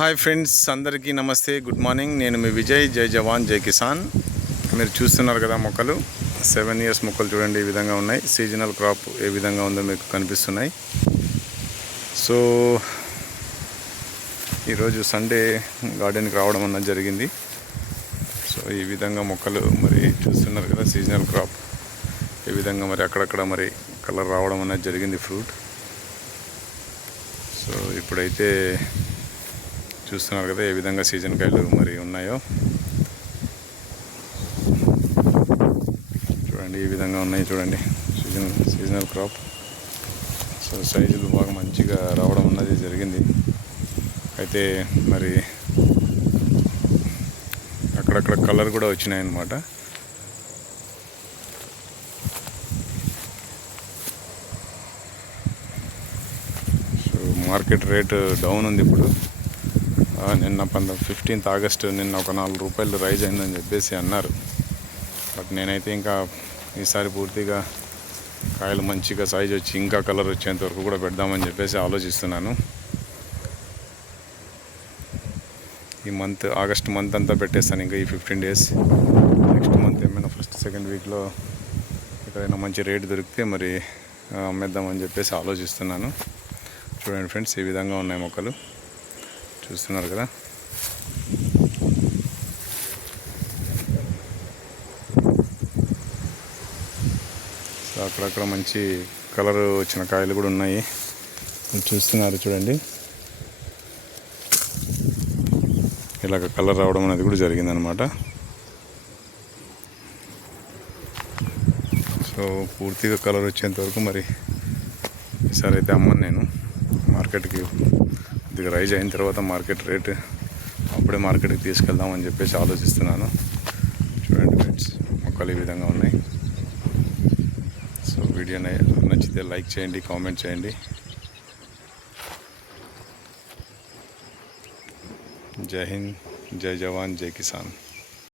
Hi friends, అందరికీ నమస్తే, good morning. నేను మీ విజయ్. జై జవాన్ జై కిసాన్. మీరు చూస్తున్నారు కదా మొక్కలు, 7 years మొక్కలు చూడండి ఈ విధంగా ఉన్నాయి. సీజనల్ క్రాప్ ఏ విధంగా ఉందో మీకు కనిపిస్తున్నాయి. సో ఈరోజు సండే గార్డెన్కి రావడం అన్నది జరిగింది. సో ఈ విధంగా మొక్కలు మరి చూస్తున్నారు కదా, సీజనల్ క్రాప్ ఏ విధంగా మరి అక్కడక్కడ మరి కలర్ రావడం అన్నది జరిగింది, ఫ్రూట్. సో ఇప్పుడైతే చూస్తున్నారు కదా ఏ విధంగా సీజన్ కాయలు మరి ఉన్నాయో. చూడండి ఈ విధంగా ఉన్నాయి, చూడండి సీజనల్ క్రాప్. సో సైజులు బాగా మంచిగా రావడం అన్నది జరిగింది. అయితే మరి అక్కడక్కడ కలర్ కూడా వచ్చినాయి అన్నమాట. సో మార్కెట్ రేట్ డౌన్ ఉంది ఇప్పుడు. నిన్న 15th August నిన్న ఒక 4 రూపాయలు రైజ్ అయిందని చెప్పేసి అన్నారు. బట్ నేనైతే ఇంకా ఈసారి పూర్తిగా కాయలు మంచిగా సైజ్ వచ్చి ఇంకా కలర్ వచ్చేంత వరకు కూడా పెడదామని చెప్పేసి ఆలోచిస్తున్నాను. ఈ ఆగస్ట్ మంత్ అంతా పెట్టేస్తాను ఇంకా ఈ 15 days. నెక్స్ట్ మంత్ ఏమైనా ఫస్ట్ సెకండ్ వీక్లో ఎక్కడైనా మంచి రేట్ దొరికితే మరి అమ్మేద్దామని చెప్పేసి ఆలోచిస్తున్నాను. చూడండి ఫ్రెండ్స్, ఈ విధంగా ఉన్నాయి మొక్కలు, చూస్తున్నారు కదా. సో అక్కడక్కడ మంచి కలర్ వచ్చిన కాయలు కూడా ఉన్నాయి, చూస్తున్నారు చూడండి. ఇలాగ కలర్ రావడం అనేది కూడా జరిగిందనమాట. సో పూర్తిగా కలర్ వచ్చేంత వరకు మరి ఈసారి అయితే అమ్మను నేను. మార్కెట్కి కొద్దిగా రైజ్ అయిన తర్వాత మార్కెట్ రేట్ అప్పుడే మార్కెట్కి తీసుకెళ్దామని చెప్పేసి ఆలోచిస్తున్నాను. చూడండి ఫ్రెండ్స్, మొక్కలు ఈ విధంగా ఉన్నాయి. సో వీడియో నచ్చితే లైక్ చేయండి, కామెంట్ చేయండి. జై హింద్, జై జవాన్, జై కిసాన్.